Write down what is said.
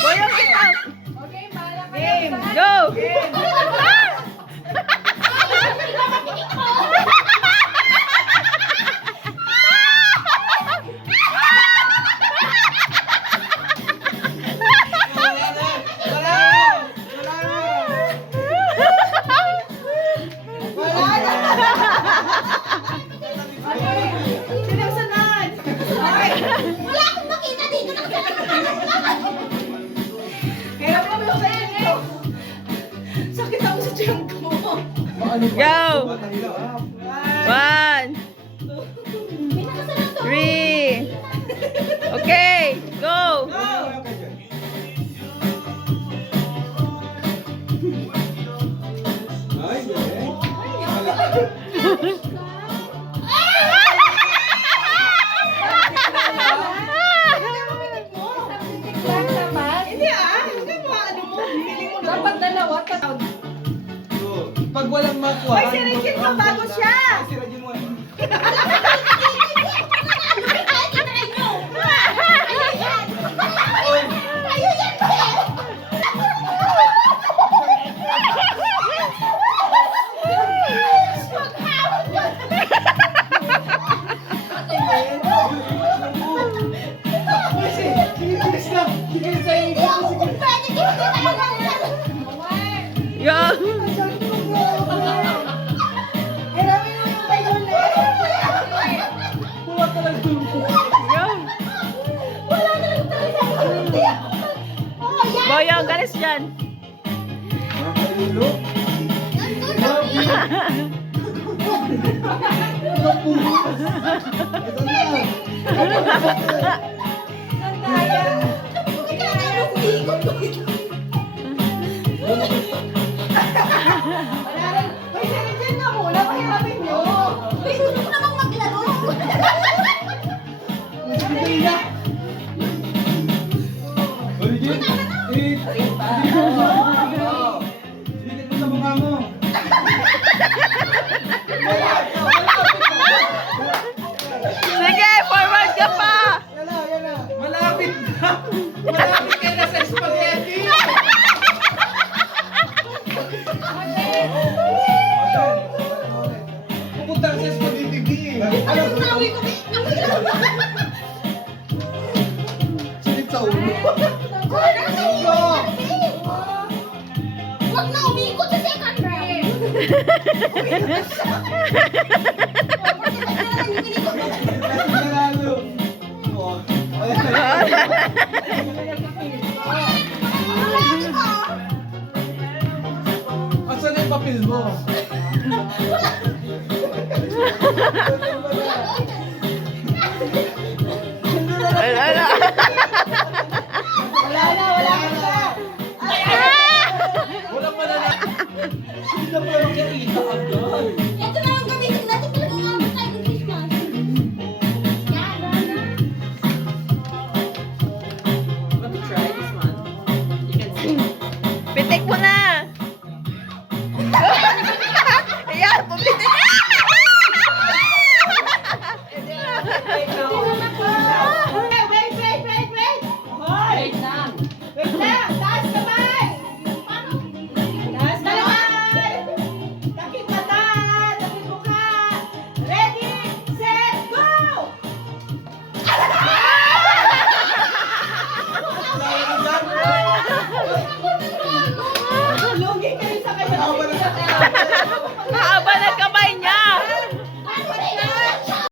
Boyong kita. Game, go! Go! 1, 3. Okay, go! Dapat dalawa. Pag walang makuha. May sirigin pa bago siya. Si Rajin mo. Go! Boyong, galis dyan. May sirigin na muna. Mahirapin nyo. Gusto ko namang maglaro. Dikit mo sa mukha mo. Sige, forward ka pa! Malapit na. Malapit ka na sa spaghetti. Pupunta ka sa spaghetti. Alam mo na. Sinit sa ulo. Huwag na umikot sa second round. Nanalo. Asan yung papel mo? Wala. Wala pa na na. Hindi na pa lang nakita agad. Ito na ang gamitin natin talagang abot tayo ng Christmas. Yan. Let me try this one. You can see. Pitik mo na! Ayan, pumitik! Wait lang. Taas kamay. Taas kamay. Takip mata. Takip mukha. Ready, set, go!